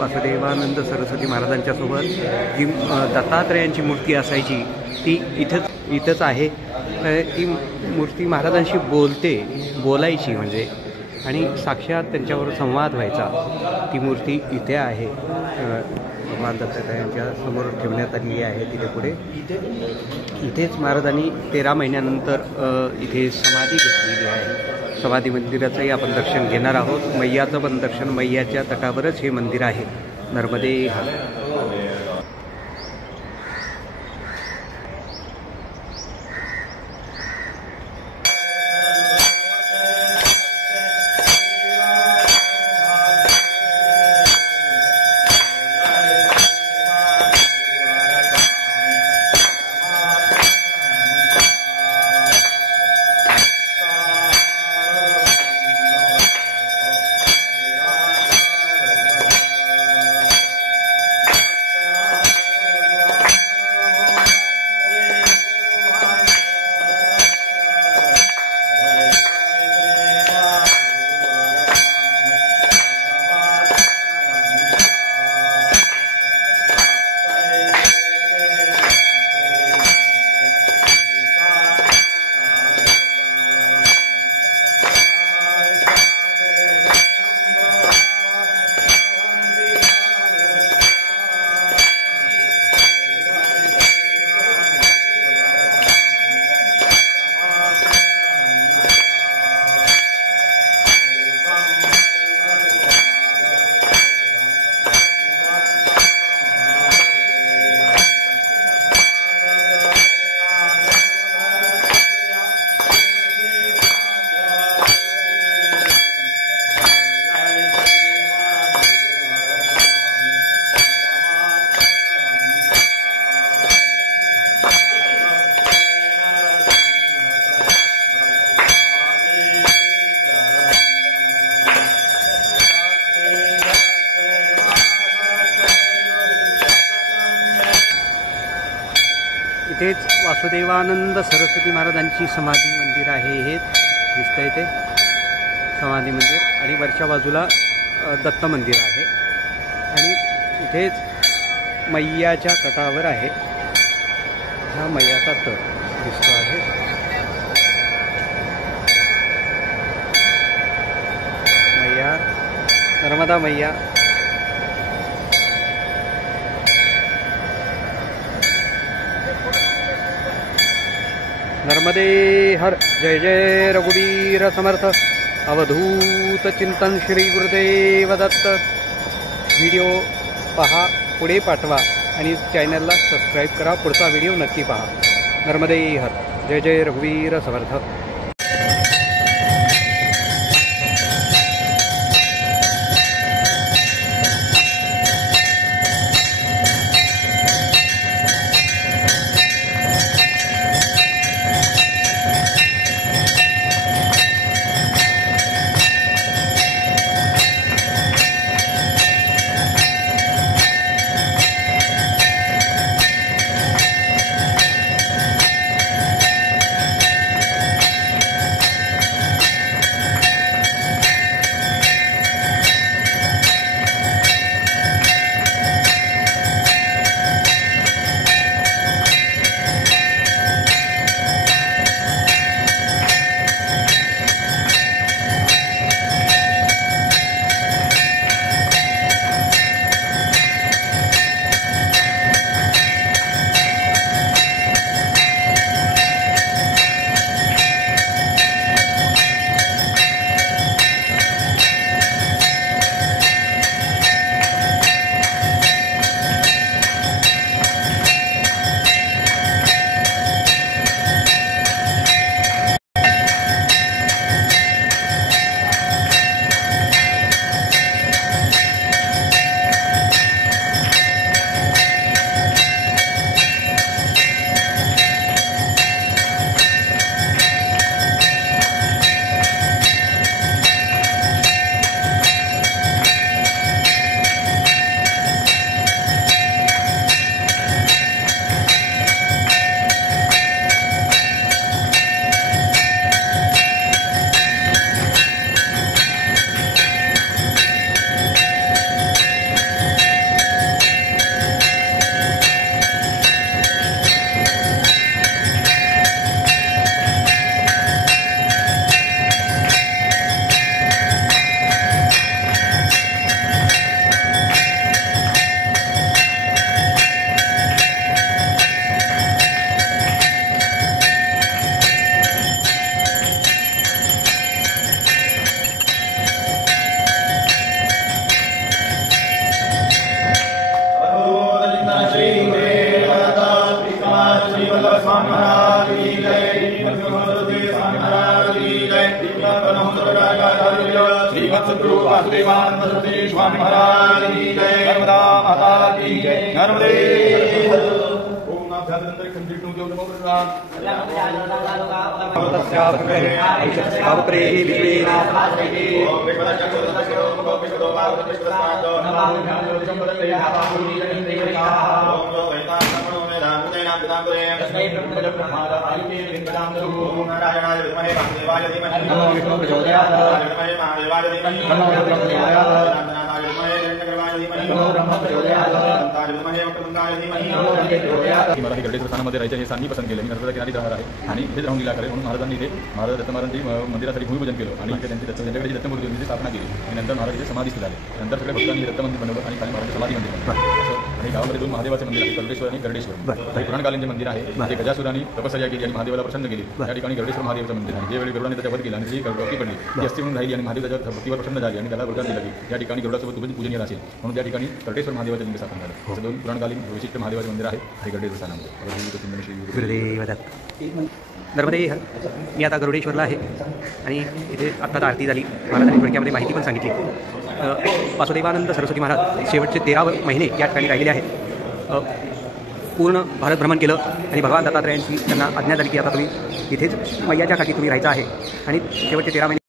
वासुदेवानंद सरस्वती महाराजांच्या सोबत जी दत्तात्रेयांची मूर्ती असायची ती इथंच आहे. ती मूर्ती महाराजांशी बोलायची म्हणजे आणि साक्षात त्यांच्यावर संवाद व्हायचा. ती मूर्ती इथे आहे. भगवान दत्तात्रेयांच्या समोर ठेवण्यात आलेली आहे. तिथे पुढे इथेच महाराजांनी 13 महिन्यानंतर इथे समाधी घेतलेली आहे. समाधी मंदिराचंही आपण दर्शन घेणार आहोत. मैयाचं पण दर्शन, मैयाच्या तटावरच हे मंदिर आहे. नर्मदे इथेच वासुदेवानंद सरस्वती महाराजांची समाधी मंदिर आहे. हे दिसतंय ते समाधी मंदिर आणि वरच्या बाजूला दत्त मंदिर आहे आणि इथेच मैयाच्या तटावर आहे. हा मैयाचा तट दिसतो आहे. मैया, नर्मदा मैया. नर्मदे हर. जय जय रघुवीर समर्थ. अवधूत चिंतन श्री गुरुदेव दत्त. व्हिडिओ पहा, पुढे पाठवा आणि चॅनलला सबस्क्राईब करा. पुढचा व्हिडिओ नक्की पहा. नर्मदे हर. जय जय रघुवीर समर्थ. वासुदेवानंद सरस्वती स्वामी महाराज की जय। नर्मदा माता की जय। नर्मदे ओम नाभ्यान्तरिक्षं जिष्णु ज्योतिर्मो प्रसाद नारायणाय विद्महे वासुदेवाय धीमहि तन्नो विष्णुः प्रचोदयात् महादेवाय धीमहि तन्नो रुद्रः प्रचोदयात् नारायणाय विद्महे हिरण्यगर्भाय धीमहि तन्नो ब्रह्मः प्रचोदयात् शांताय विद्महे वक्रतुंडाय धीमहि तन्नो रुद्रः प्रचोदयात्। मराठी गरडेश्वर स्थानामध्ये राहायचे हे स्थानी पसंत केले. मी नर्मदा किनारी राहणार आहे आणि इथे राहून लीला करेल म्हणून महाराजांनी इथे महाराज दत्त महाराजांची मंदिरासाठी भूमिपूजन केलं आणि इथे त्यांच्याकडे दत्तमूर्ती होती स्थापना केली आणि नंतर महाराज इथे समाधीस्थ झाले. नंतर सगळे भक्तांनी दत्त मंदिर बनवलं आणि खाली महाराज समाधी मंदिर बनवलं. आणि गावामध्ये दोन महादेवाचे मंदिर आहे, गरुडेश्वर आणि गरुडेश्वर. हे पुराणकालीन जे मंदिर आहे ते गजासुराने तपस्या केली आणि महादेवाला प्रसन्न केली. त्या ठिकाणी गरुडेश्वर महादेवाचं मंदिर आहे. ज्यावेळी गरुडाने त्याच्या वध केला आणि जी डोकी पडली ती अस्थी म्हणून राहिली आणि महादेव त्याच्या भक्तीवर प्रसन्न झाली आणि त्याला वरदान दिलं की या ठिकाणी गरुडासोबत तुम्ही पूजनीय असेल म्हणून त्या ठिकाणी गरुडेश्वर महादेवाचे लिंग स्थापन झालं. असं दोन पुराणकालीन विशिष्ट महादेवाचे मंदिर आहे हे गरुडेश्वर स्थानामध्ये. गुरुदेव दत्त. नर्मदे. मी आता गरुडेश्वरला आहे आणि इथे आत्ताच आरती झाली. महाराजांनी थोडक्यामध्ये माहिती पण सांगितली. वासुदेवानंद सरस्वती महाराज शेवटचे 13 महिने या ठिकाणी राहिलेले आहेत. पूर्ण भारत भ्रमण केलं आणि भगवान दत्तात्रयांची त्यांना आज्ञा झाली की आता तुम्ही इथेच मैयाच्या खाली तुम्ही राहायचं आहे आणि शेवटचे 13 महिने